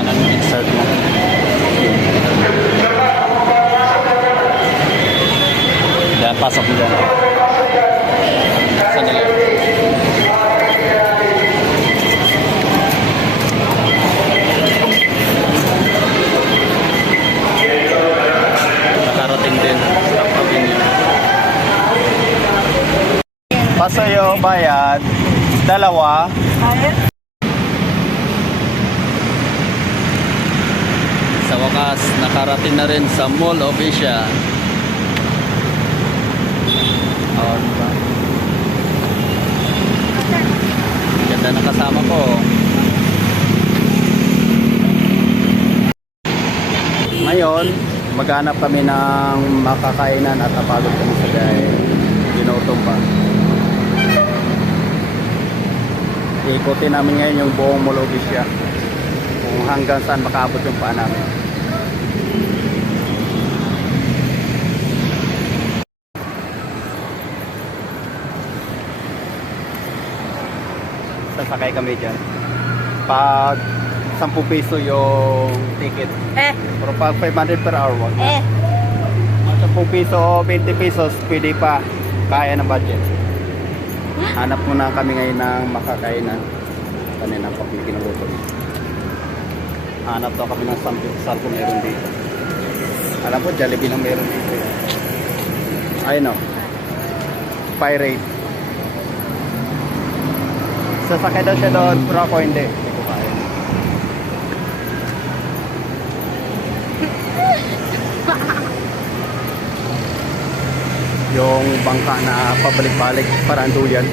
kailangan insert mo. Yan, pasok mo dyan. Sandali. Nakarating din. Stop Avenue. Pasayo, bayad. Dalawa. Sa wakas, nakarating na rin sa Mall of Asia. Oh, diba? Ganda na kasama ko. Ngayon, maghanap kami ng makakainan at napagod kami sa gaya. Ginutom pa. Ikutin namin ngayon yung buong Mall of Asia. Kung hanggang saan makaabot yung paa namin. Sasakay kami dyan. Pag 10 piso yung ticket. Pero pag 500 per hour, wag na. 10 piso o 20 pesos, pwede pa. Kaya ng budget. Hanap muna kami ngayon ng makakainan. Kanina pa kami kinuluto. Hanap daw kami ng sampo meron dito. Alam ko, Jollibee lang meron dito. Ayun o. Pirate. Sasakay daw siya doon, pero ako hindi. Hindi ko kaya. Yung bangka na pabalik-balik, parang duyan.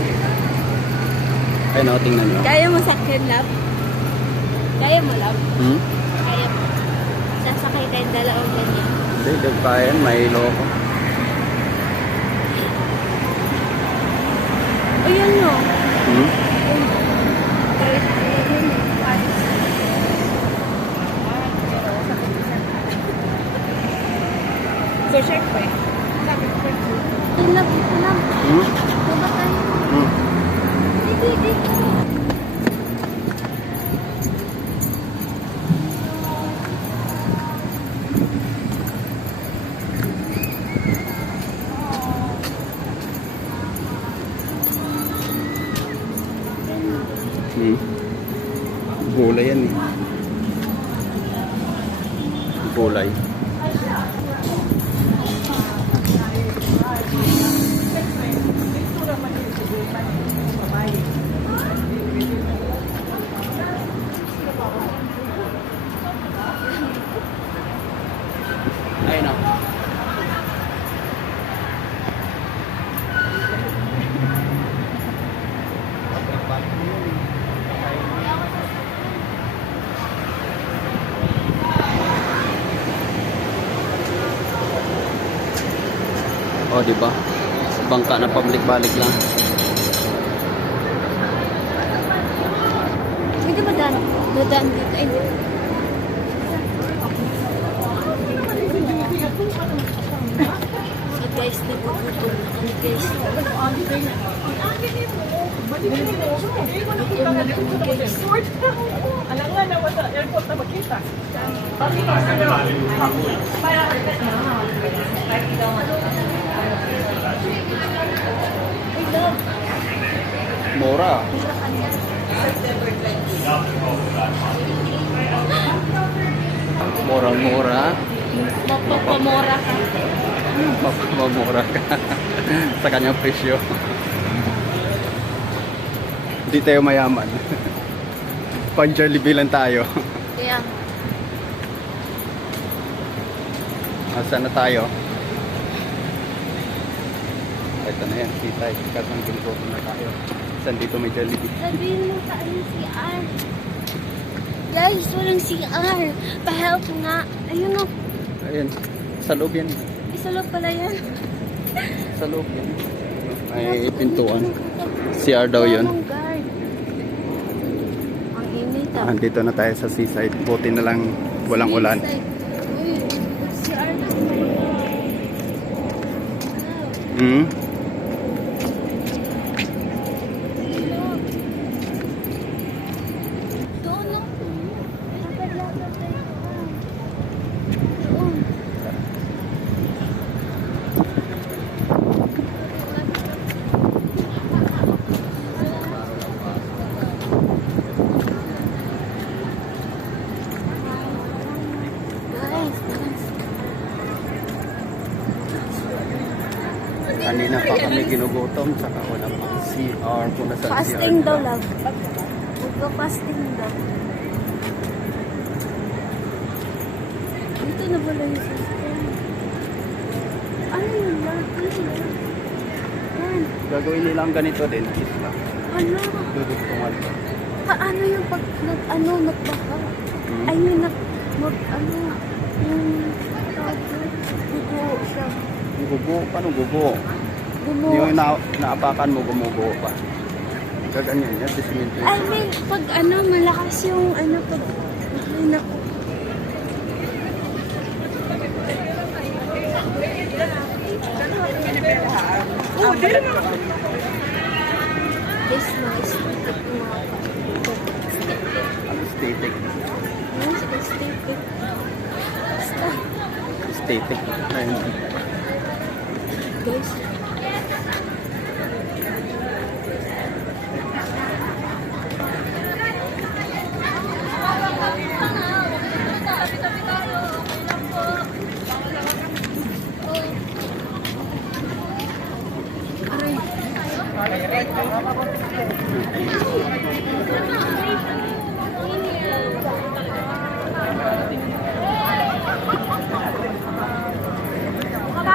Ayun o, tingnan nyo. Kaya mo sakyan, love? Kaya mo, love? Kaya mo. Sasakay tayong dalawang ganyan. Hindi, hindi kaya. May loko. O yun no. So, check po eh. Sabi ko po. Love, love. Diba tayo? Dito. Gulay yan eh. Gulay. Ayun o. O, diba? Bangka na pabalik-balik lang. Pwede ba dadaan dito? So guys, nagugutom na kami guys. Alam nga na sa airport na makita. Mura. Murang-mura. Magpapamura ka. Magpapamura ka. Sa kanyang presyo. Hindi tayo mayaman. Pang Jollibee lang tayo. Kaya, Saan na tayo? Ito na yan, sitay. Kasang ginuto na tayo. Saan dito may Jollibee? sabihin mo sa ano CR. Guys, walang CR. Pa-help nga. Ayun o. Ayun, sa loob yan. Isa lang pala yan. Sa loob yan. Ay, pintuan. CR daw yun. Ang guard. Ang init ah. Andito na tayo sa seaside. Buti na lang walang ulan. Uy, CR na. Doon lang. Lakad-lakad. Kanina pa kami ginugutom, saka wala pang CR kung nasa Fasting CR. daw, love. Magpa-fasting daw. Dito na wala yung fasting. Ano yun, love? Ano yun? Yan. Gagawin nilang ganito din. Isla. Ano? Dudugtungan ko. Paano yung pag nagbaka? Ay, yung yung gugo siya. Gugo, paano gugo? Gumo. Yung naapakan mo, gumugo pa. Gaganyan yan, sisimento. I mean, pag malakas yung pag naku. This noise. Aesthetic. Yes, aesthetic. Stop. Aesthetic. Ayun. Guys.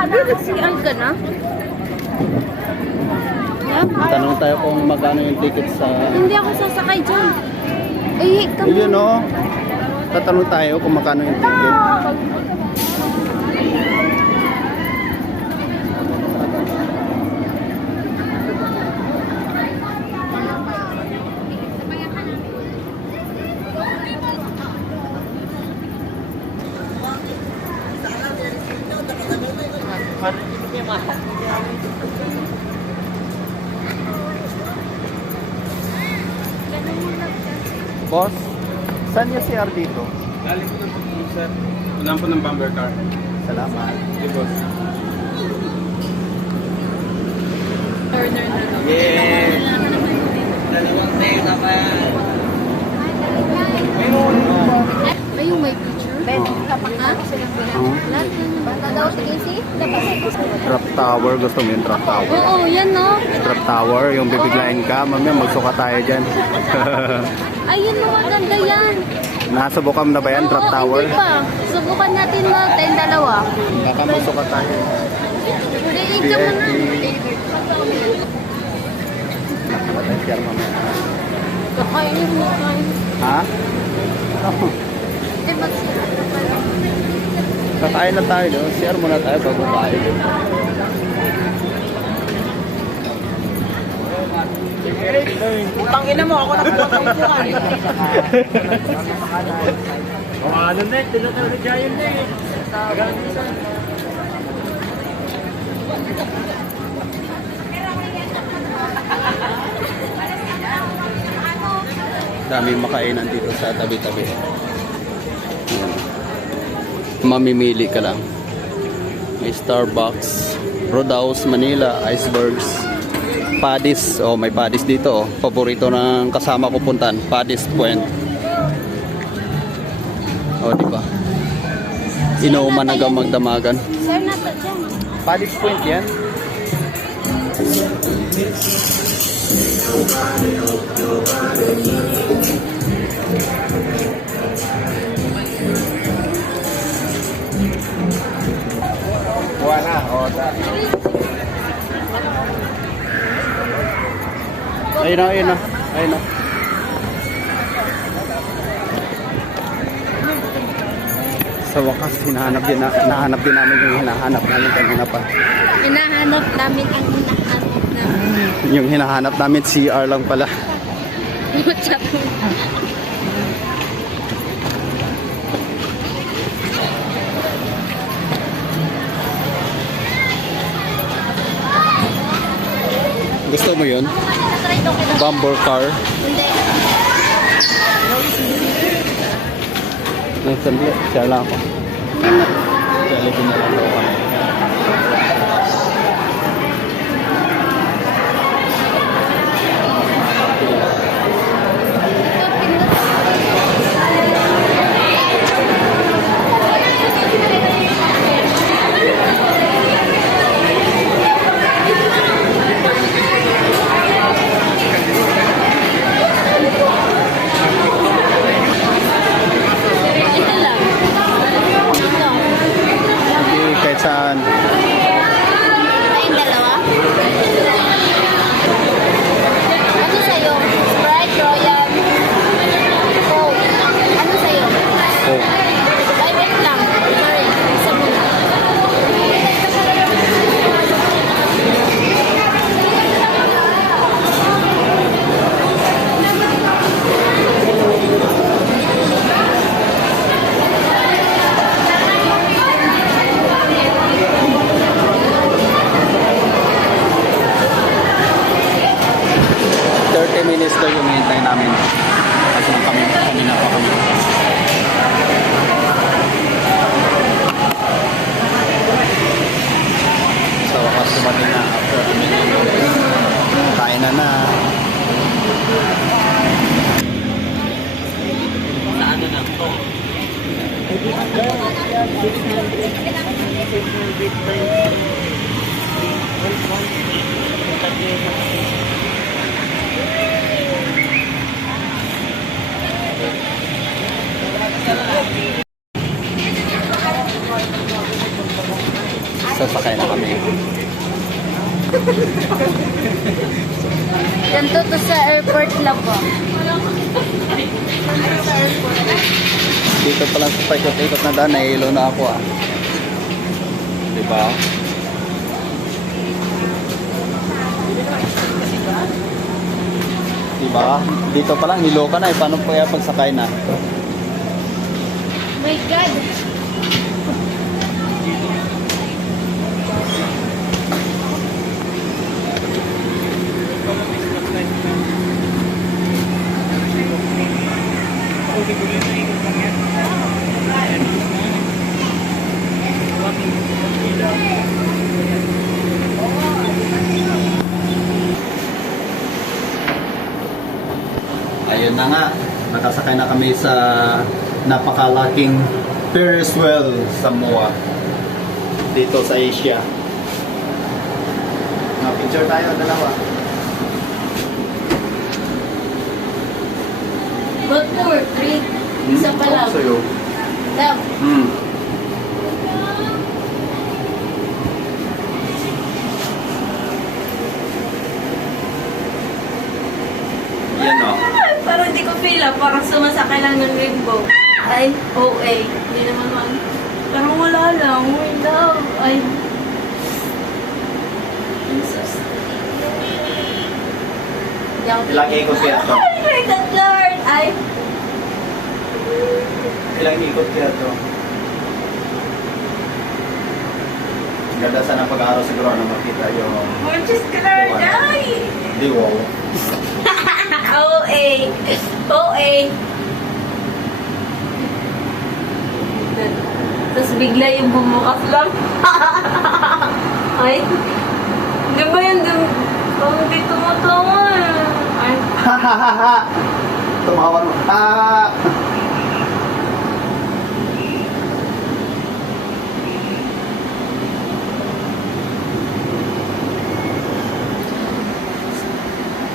Hindi, nag-CR ka na? Yeah. Tanong tayo kung magkano yung ticket sa... Hindi ako sasakay dyan. Eh, kami. Yun o. Tatanong tayo kung magkano yung ticket. Boss, saan yung CR dito? Galing po ng pagpunta, sir. Unahan po ng bumper car. Salamat. Okay, boss. Turner na lang. Yeah! Dalawang tayo na pa. Ay, yung may picture? Ben, kapak ha? Lahat yun. Bata daw si Casey? Trap Tower, gusto mo yung Trap Tower? Oo, yan no. Trap Tower, yung bibiglayin ka, mamaya magsuka tayo dyan. Ayun mo, maganda yan. Nasubukan na ba yan, Trap Oo, Tower? hindi pa. Subukan natin mag-10 dalawa. Baka magsuka tayo. Hindi, ikaw mo na. Nakapatay siya mamaya. Kakainin mo kain. Ha? Hindi, mag-CR na pala. Kakain na tayo, no? CR muna tayo bago tayo. Utang ina mo, ako na po ang upuan. Ano na eh, tinatawag na giant na eh. Daming makainan dito sa tabi-tabi. Ayan. Mamimili ka lang. May Starbucks, Roadhouse, Manila, Icebergs, Paddy's. Oh, may Paddy's dito. Oh. Paborito ng kasama ko puntan, Paddy's Point. Oh, di ba? Inuman hanggang magdamagan. Sir, nata dyan. Paddy's Point yan. Kuha na. O, ayun na, ayun na. Ayun na. Sa wakas, hinahanap din namin yung hinahanap namin kanina pa. Hinahanap namin ang hinahanap namin. Yung hinahanap namin, CR lang pala. Gusto mo yun? Bumper car? Hindi. Sandali, siya lang ako. Jollibee na lang daw kami. Sasakay na kami. Ganito to sa airport lang po. Dito pa lang sa paikot-ikot na daan, nahihilo na ako ah. Diba? Diba? Dito pa lang, hilo ka na eh. Paano kaya pagsakay na? My God! Ayun na nga, nakasakay na kami sa napakalaking Ferris wheel sa MOA dito sa Asia. Picture tayo, dalawa. Good tour, 3. Isa pa lang. Sa'yo. Love. Yan o. Parang hindi ko feel parang sumasakay lang ng rainbow. Ay, OA. Hindi naman man. Parang wala lang. We love. Ay. I'm so Ilang ikot kaya to? Ay, my God, Lord. Ay. Ilang ikot kaya to? Ang ganda sana pag-aaral siguro na makita yung Gorgeous color. Ay. di wow. OA. OA. Tapos bigla yung bumukas lang. Ay. Di ba yun? Parang hindi tumatawa. Ay. Tumawa mo.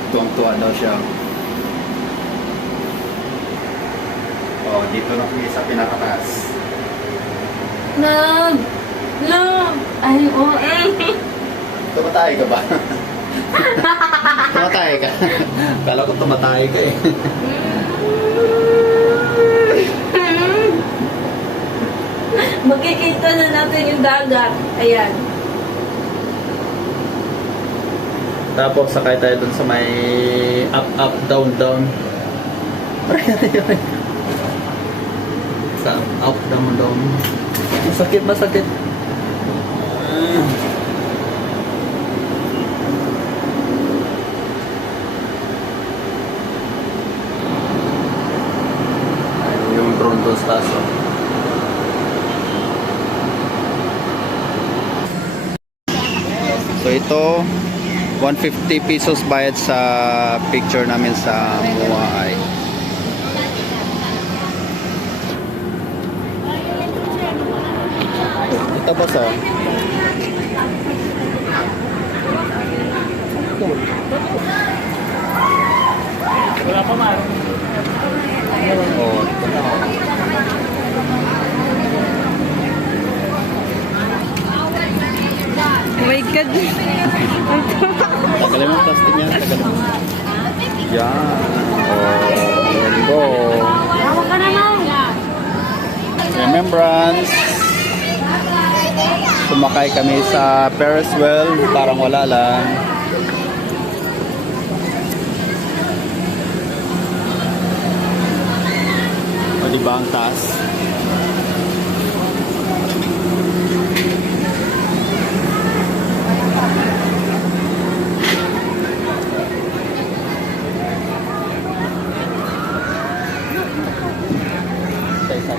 Tuwang-tuwa daw siya. Oh, dito na kami sa pinakataas. Love. Love. Ay, OA. Tumatay ka ba? Tumatay ka? Kala ko tumatay ka eh. Magkikita na natin yung dagat. Ayan. Tapos sakay tayo dun sa may up, up, down, down. Sa up, down, down. Masakit, masakit. Ayun yung drone doon sa taso. So ito 150 pesos bayad sa picture namin sa Muay. Ito ba so? Wala pa man. Oh, ito na. Oh my God. Tagalin mo plastic niya. Tagalin mo. Yan. Oh, there we go. Tawa ka naman. Remembrance. Sumakay kami sa Ferris wheel. Parang wala lang. O diba ang taas? Sa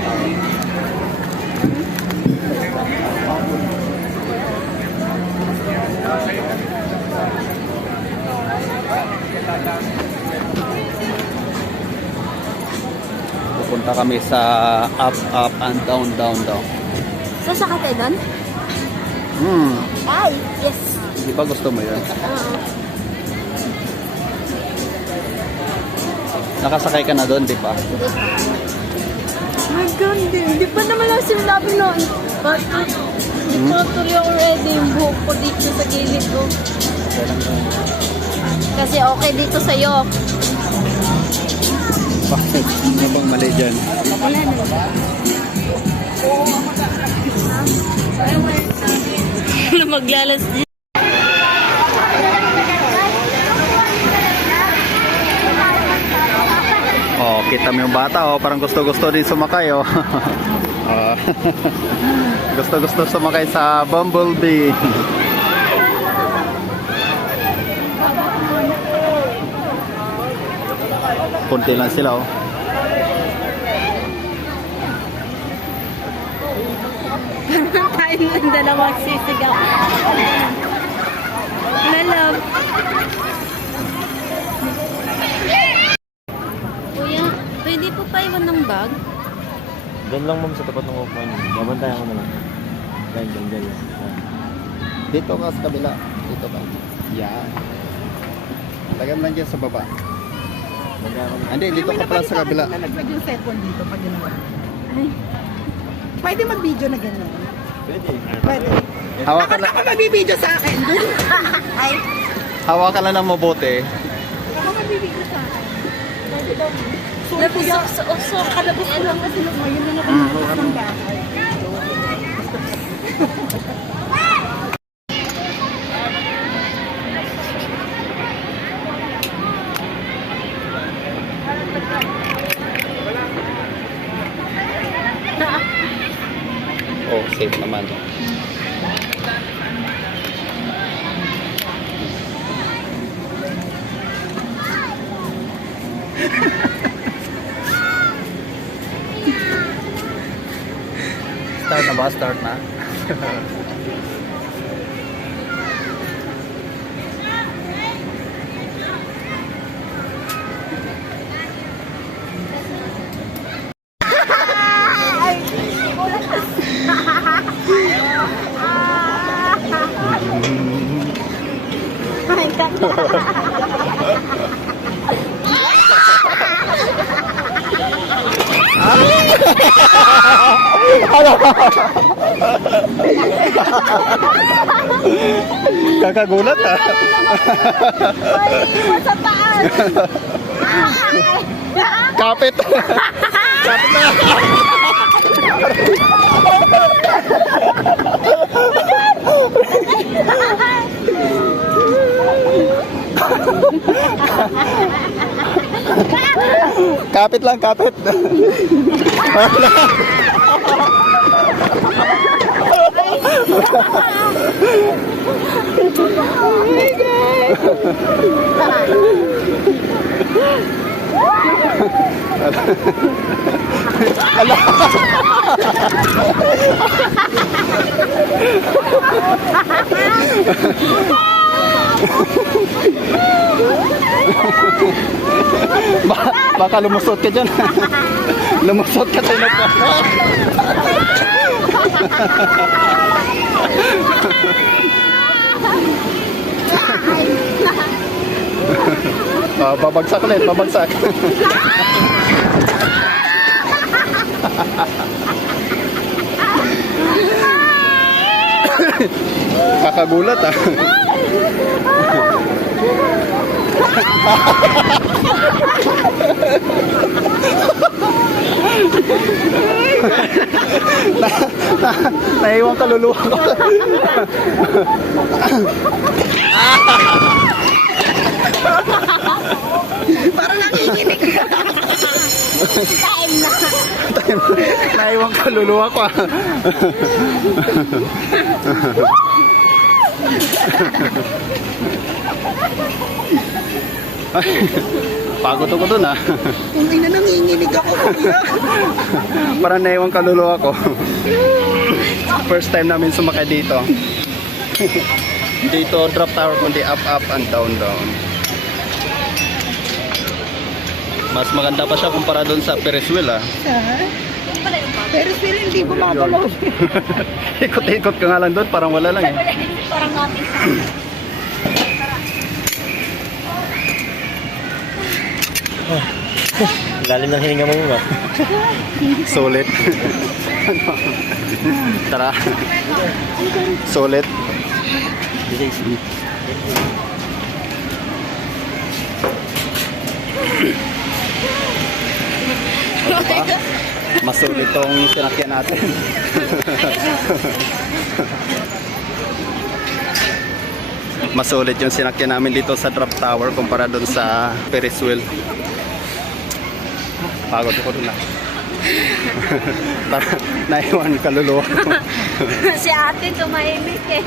taas. Papunta kami sa up, up, and down, down, down. Sasakay tayo doon? Ay, yes. Di ba gusto mo yun? Oo. Nakasakay ka na doon, di ba? My God, hindi pa naman lang sinabi noon. But, hindi ko tuloy already yung buhok ko dito sa gilid ko. Kasi okay dito sa'yo. Bakit? Ano bang mali dyan? Wala na. Maglalas din. Oh, kita mo yung bata, oh. Parang gusto-gusto din sumakay, oh. Oh. Gusto-gusto sumakay sa Bumblebee. Kunti lang sila, oh. Tayo ng dalawang sisigaw. Love. Kuya, pwede po pa iwan ng bag? Diyan lang ma'am sa tapat ng upuan. Babantayan ko na lang. Diyan lang. Dito ka sa kabila. Dito ka. Yan. Lagyan lang dyan sa baba. Bantayan ko na. Hindi, dito ka pala sa kabila. Nalaglag yung cellphone dito pag ginawa. Pwede mag-video na ganyan. Pwede. Pwede. Hawakan lang, Ako magbibideo sa akin. hawakan lang ng mabuti. Ako magbibideo sa akin. Pwede daw. So, Usok. kalabos ko lang kasi nung ngayon na nakalabos ng bahay. Oh, safe naman. Start na ba? Start na. Kakagulat, ah. Sa paan! Kapit. Kapit na. Kapit lang, kapit. Baka lumusot ka dyan. Lumusot ka tayo na. Babagsak ulit, babagsak. Kakagulat, ah. Naiwan kaluluwa ko. Parang nakikinig ka. Time na. Naiwan kaluluwa ko, ah. Pagod ako dun, ah. Kung ina nanginginig ako. Parang naiwan kaluluwa ko. First time namin sumakay dito. Dito drop tower kundi up, up and down, down. Mas maganda pa siya kumpara doon sa Ferris wheel ah. Pero still hindi bumabalaw. Ikot-ikot ka nga lang doon, parang wala lang eh. Parang natin sa... Lalim ng hininga mo ba? Sulit. Tara. Sulit. Masulit tong sinakyan natin. Masulit yung sinakyan namin dito sa drop tower kumpara doon sa Ferris wheel. Pagod ako doon ah. Naiwan kaluluwa ko. Si ate tumahimik eh.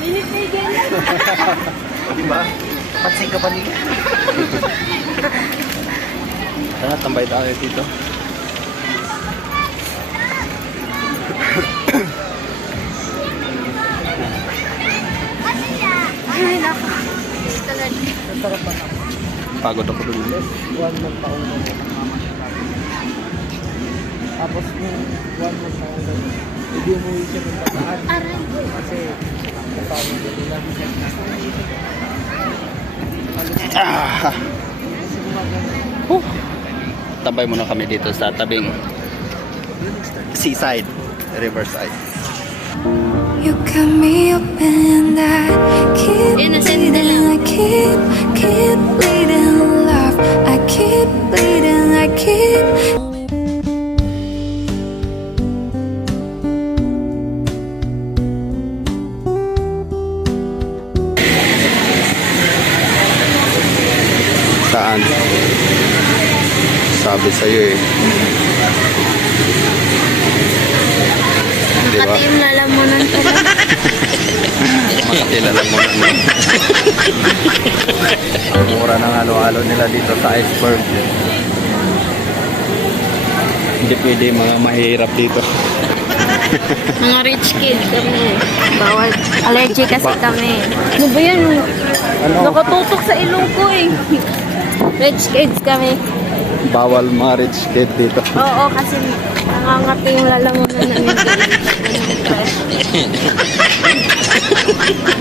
Minipigil. Diba? Patsing ka pa nila. Tara, tambay tayo dito. Ay, naka. Pagod ako doon. One month pa ulo. Tapos yung one month pa ulo, hindi umuwi siya ng bataan. Aray. Kasi kapawin ko nila. Ah! Tambay muna kami dito sa tabing seaside, riverside. You got me open and I keep bleeding, I keep bleeding, love. I keep bleeding, I keep. Saan? Sabi sa'yo eh. Diba? Makati yung lalamunan ko. Makakilala mo naman. Ang mura ng halo-halo nila dito sa iceberg. Hindi pwede mga mahirap dito. Mga rich kid kami. Bawal. Allergic kasi kami. Ano ba yan? Ano? Nakatutok sa ilong ko eh. Rich kids kami. Bawal mga rich kid dito. Oo, kasi nangangati yung lalamunan namin.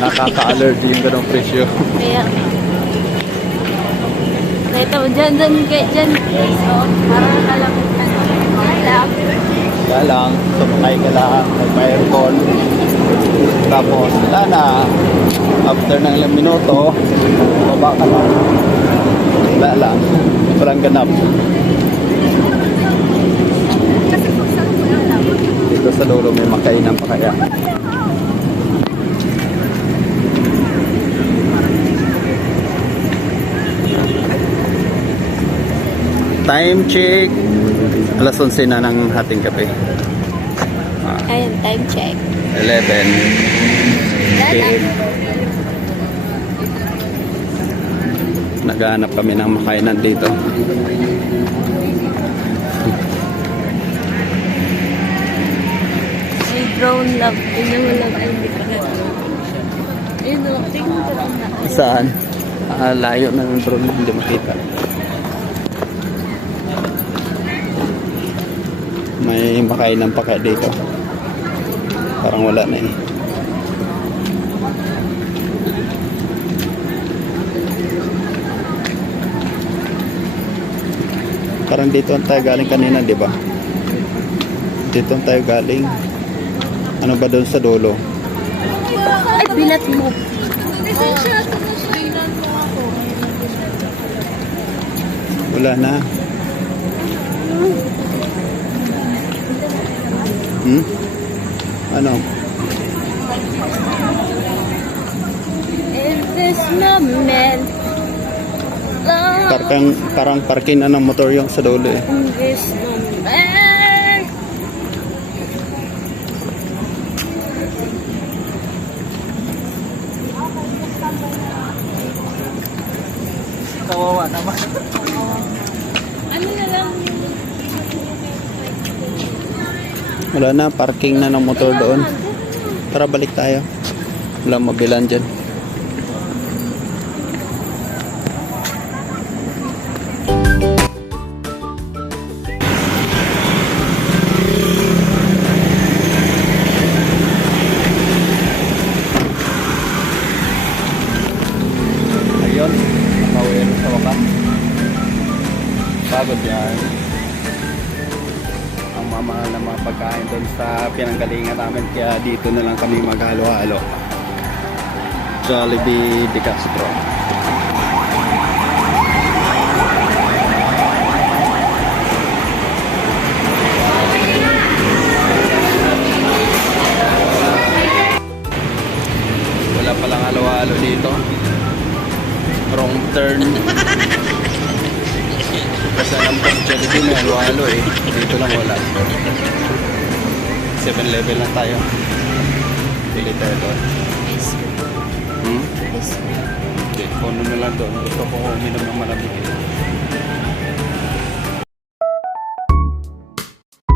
Nakaka-allergy yung ganong presyo. Kaya, ito, dyan, dyan. So, parang kalamutan. Kaya lang, sumakay ka lang, mag-aircon. Tapos, wala na. After ng ilang minuto, baba ka lang. Wala lang. Walang ganap. Dito sa dulo may makainan pa kaya. Time check. Alas 11 na ng hating kape. Ayun, time check. 11. PM. Naghahanap kami ng makainan dito. May drone love. Tingnan mo lang. Ay, hindi ka na. Ayun, tingnan ko lang na. Saan? Layo na ng drone, hindi makita. May makainan pa kaya dito. Parang wala na eh. Parang dito ang tayo galing kanina, di ba? Dito ang tayo galing. Ano ba doon sa dulo? Ay, bilat mo. Wala na. Ano? In this moment, love. Parang parking na ng motor yung sa dulo eh. In this moment. Kawawa naman. Ano na lang Wala na, parking na ng motor doon. Tara, balik tayo. Walang mabilan dyan. pagod yan. Ang mamahal ng mga pagkain doon sa pinanggalingan namin, kaya dito na lang kami maghalo-halo. Jollibee De Castro. Wala palang halo-halo dito. Wrong turn. Kasi ang Jollibee may halo-halo eh. Dito lang wala. 7-Level lang tayo. Pili tayo doon. Hmm? Hindi, kuno na lang doon. Gusto ko uminom ng malamig.